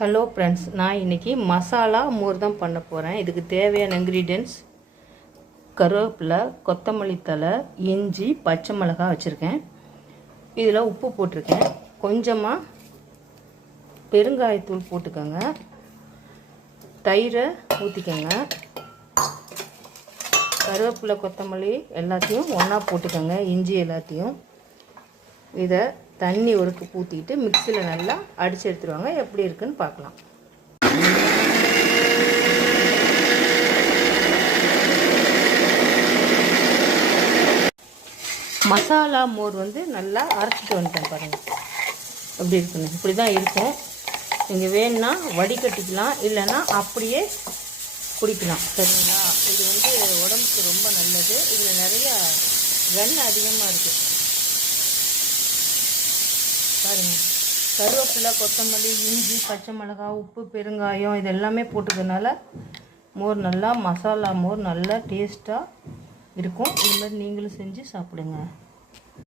Hello friends, நான் இன்றைக்கி மசாலா மோர் தான் பண்ண போகிறேன். இதுக்கு தேவையான இன்க்ரீடியன்ட்ஸ் கருவேப்பிலை, கொத்தமல்லி தழை, இஞ்சி, பச்சை மிளகாய் வச்சுருக்கேன். இதில் உப்பு போட்டிருக்கேன். கொஞ்சமாக பெருங்காயத்தூள் போட்டுக்கோங்க. தயிரை ஊற்றிக்கோங்க. கருவேப்பிலை, கொத்தமல்லி எல்லாத்தையும் ஒன்றா போட்டுக்கோங்க. இஞ்சி எல்லாத்தையும் இதை தண்ணி ஒருக்கு ஊற்றிட்டு மிக்சியில் நல்லா அடித்து எடுத்துருவாங்க. எப்படி இருக்குன்னு பார்க்கலாம். மசாலா மோர் நல்லா அரைச்சிட்டு வந்துட்டேன் பாருங்கள். எப்படி இருக்குன்னு இப்படி தான் இருக்கும். நீங்கள் வேணுன்னா வடிகட்டிக்கலாம், இல்லைன்னா அப்படியே குடிக்கலாம். சரிங்களா? இது உடம்புக்கு ரொம்ப நல்லது. இதில் நிறையா வெண்ணெய் அதிகமாக இருக்குது பாருங்கள். கருவேப்பிலை, கொத்தமல்லி, இஞ்சி, பச்சை மிளகாய், உப்பு, பெருங்காயம் இது எல்லாமே போட்டுக்கிறதுனால மோர் நல்லா மசாலா மோர் நல்லா டேஸ்ட்டாக இருக்கும். இது மாதிரி நீங்களும் செஞ்சு சாப்பிடுங்க.